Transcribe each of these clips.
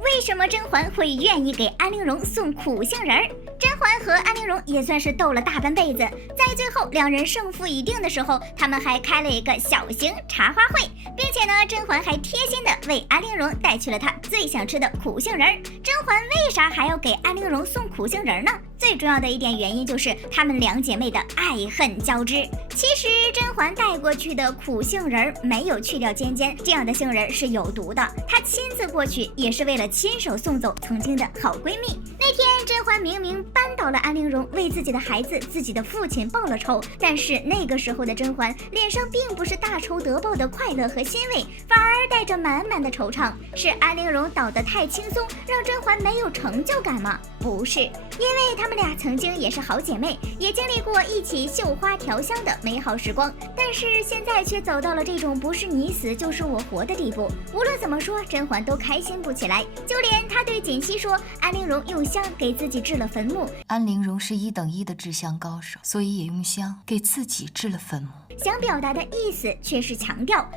为什么甄嬛会愿意给安陵容送苦杏仁儿？甄嬛和安陵容也算是斗了大半辈子，在最后两人胜负已定的时候，他们还开了一个小型茶话会，并且呢，甄嬛还贴心的为安陵容带去了她最想吃的苦杏仁儿。甄嬛为啥还要给安陵容送苦杏仁儿呢？最重要的一点原因就是她们两姐妹的爱恨交织。其实甄嬛带过去的苦杏仁没有去掉尖尖，这样的杏仁是有毒的。她亲自过去也是为了亲手送走曾经的好闺蜜。那天甄嬛明明扳倒了安陵容，为自己的孩子、自己的父亲报了仇，但是那个时候的甄嬛脸上并不是大仇得报的快乐和欣慰，反而带着满满的惆怅。是安陵容倒得太轻松，让甄嬛没有成就感吗？不是，因为她们俩曾经也是好姐妹，也经历过一起绣花调香的美好时光，但是现在却走到了这种不是你死就是我活的地步。无论怎么说，甄嬛都开心不起来，就连她对锦汐说安陵容用香给自己制了坟墓，安陵容是1等1的制香高手，所以也用香给自己制了坟墓。想表达的意思却是强调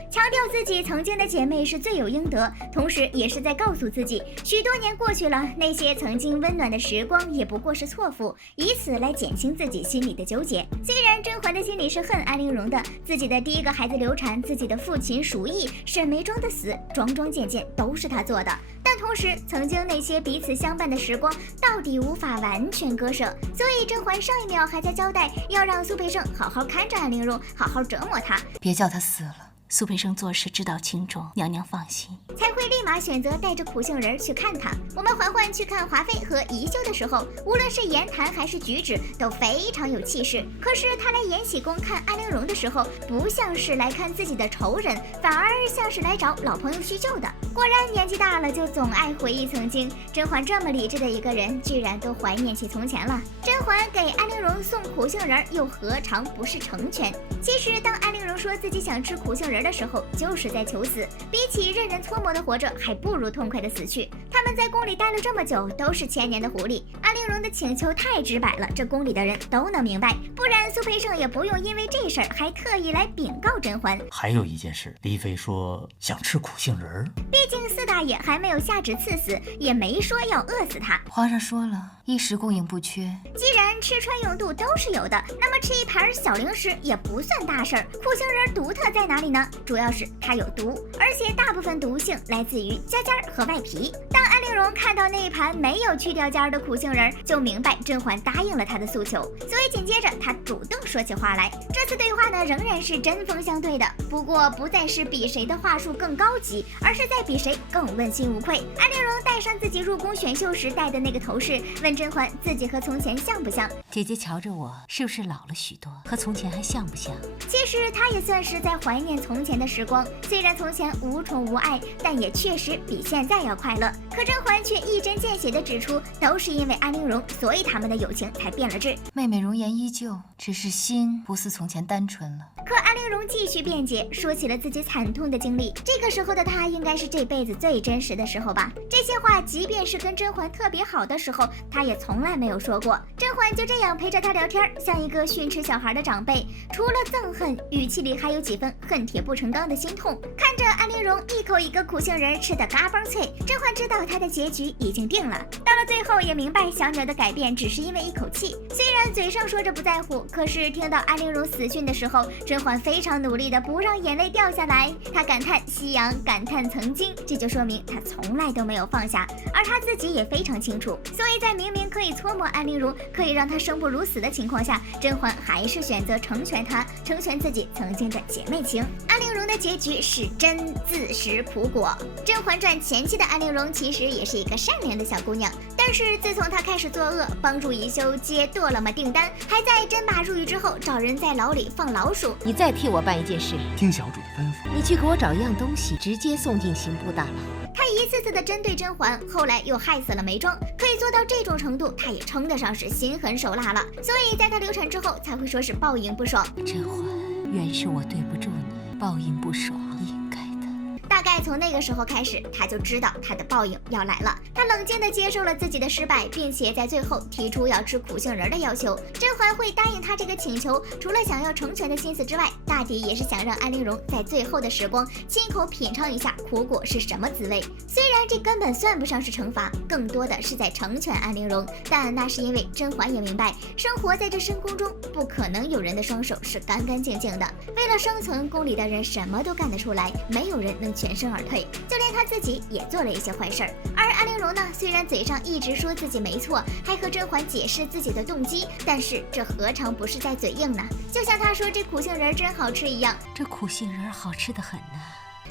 自己曾经的姐妹是罪有应得，同时也是在告诉自己，许多年过去了，那些曾经温暖的时光也不过是错付，以此来减轻自己心里的纠结。虽然甄嬛的心里是恨安陵容的，自己的第一个孩子流产，自己的父亲鼠疫，沈眉庄的死，桩桩件件都是她做的，但同时曾经那些彼此相伴的时光到底无法完全割舍，所以甄嬛上一秒还在交代要让苏培盛好好看着安陵容，好好折磨她，别叫她死了。苏培盛做事知道轻重，娘娘放心，才会立马选择带着苦杏仁去看她。我们嬛嬛去看华妃和宜修的时候，无论是言谈还是举止都非常有气势，可是她来延禧宫看安陵容的时候，不像是来看自己的仇人，反而像是来找老朋友叙旧的。果然年纪大了就总爱回忆曾经，甄嬛这么理智的一个人，居然都怀念起从前了。甄嬛给安陵容送苦杏仁又何尝不是成全？其实当安陵容说自己想吃苦杏仁的时候，就是在求死，比起任人搓磨的活着，还不如痛快的死去。他们在宫里待了这么久，都是千年的狐狸。安陵容的请求太直白了，这宫里的人都能明白，不然苏培盛也不用因为这事儿还特意来禀告甄嬛。还有一件事，丽妃说想吃苦杏仁，毕竟四大爷还没有下旨赐死，也没说要饿死他。皇上说了，衣食供应不缺，既然吃穿用度都是有的，那么吃一盘小零食也不算大事儿。苦杏仁独特在哪里呢？主要是它有毒，而且大部分毒性来自于尖尖和外皮。当安陵容看到那一盘没有去掉尖的苦杏仁，就明白甄嬛答应了她的诉求，所以紧接着她主动说起话来。这次对话呢，仍然是针锋相对的，不过不再是比谁的话术更高级，而是在比谁更问心无愧。安陵容戴上自己入宫选秀时戴的那个头饰，问甄嬛自己和从前像不像。姐姐瞧着我是不是老了许多，和从前还像不像？其实她也算是在怀念从前的时光，虽然从前无宠无爱，但也确实比现在要快乐。可甄嬛却一针见血地指出，都是因为安陵容，所以他们的友情才变了质。妹妹容颜依旧，只是心不似从前单纯了。可安陵容继续辩解，说起了自己惨痛的经历。这个时候的她应该是这辈子最真实的时候吧？这些话即便是跟甄嬛特别好的时候，她也从来没有说过。甄嬛就这样陪着她聊天，像一个训斥小孩的长辈，除了憎恨，语气里还有几分恨铁不成钢的心痛。看着安陵容一口一个苦杏仁吃得嘎嘣脆，甄嬛知道她的结局已经定了。到了最后也明白小女儿的改变只是因为一口气，虽然嘴上说着不在乎，可是听到安陵容死讯的时候，甄嬛非常努力的不让眼泪掉下来。她感叹夕阳，感叹曾经，这就说明她从来都没有放下，而她自己也非常清楚。所以在明明可以搓磨安陵容，可以让她生不如死的情况下，甄嬛还是选择成全她，成全自己曾经的姐妹情。安陵容的结局是真自食苦果。《甄嬛传》前期的安陵容其实也是一个善良的小姑娘，但是自从她开始作恶，帮助宜修接剁了么订单，还在甄爸入狱之后找人在牢里放老鼠。你再替我办一件事，听小主的吩咐。你去给我找一样东西，直接送进刑部大牢。他一次次的针对甄嬛，后来又害死了眉庄，可以做到这种程度，他也称得上是心狠手辣了。所以在他流产之后，才会说是报应不爽。甄嬛，原是我对不住你，报应不爽，应该的。大概从那个时候开始，他就知道他的报应要来了。他冷静地接受了自己的失败，并且在最后提出要吃苦杏仁的要求。甄嬛会答应他这个请求，除了想要成全的心思之外，大抵也是想让安陵容在最后的时光亲口品尝一下苦果是什么滋味。虽然这根本算不上是惩罚，更多的是在成全安陵容，但那是因为甄嬛也明白，生活在这深宫中，不可能有人的双手是干干净净的。为了生存，宫里的人什么都干得出来，没有人能全身而退，就连他自己也做了一些坏事儿。而安陵容呢，虽然嘴上一直说自己没错，还和甄嬛解释自己的动机，但是这何尝不是在嘴硬呢？就像他说这苦杏仁真好吃一样，这苦杏仁好吃得很呢。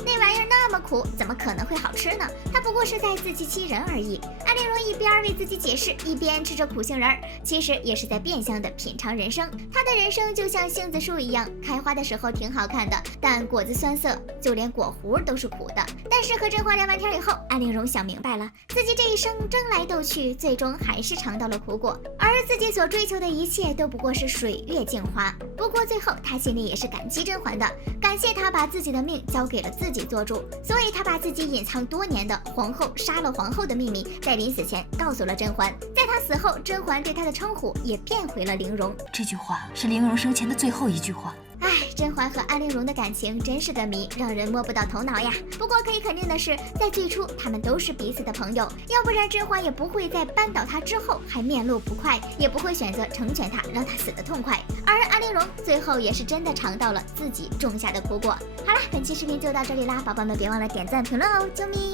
那玩意儿那么苦，怎么可能会好吃呢？他不过是在自欺欺人而已。安陵容一边为自己解释，一边吃着苦杏仁儿，其实也是在变相的品尝人生。她的人生就像杏子树一样，开花的时候挺好看的，但果子酸涩，就连果核都是苦的。但是和甄嬛聊完天以后，安陵容想明白了，自己这一生争来斗去，最终还是尝到了苦果，而自己所追求的一切都不过是水月镜花。不过最后她心里也是感激甄嬛的，感谢她把自己的命交给了自己做主，所以她把自己隐藏多年的皇后杀了皇后的秘密在临死前告诉了甄嬛。在她死后，甄嬛对她的称呼也变回了陵容。这句话是陵容生前的最后一句话。唉，甄嬛和安陵容的感情真是个谜，让人摸不到头脑呀。不过可以肯定的是，在最初他们都是彼此的朋友，要不然甄嬛也不会在扳倒他之后还面露不快，也不会选择成全他，让他死得痛快。而安陵容最后也是真的尝到了自己种下的苦果。好了，本期视频就到这里啦，宝宝们别忘了点赞评论哦，啾咪。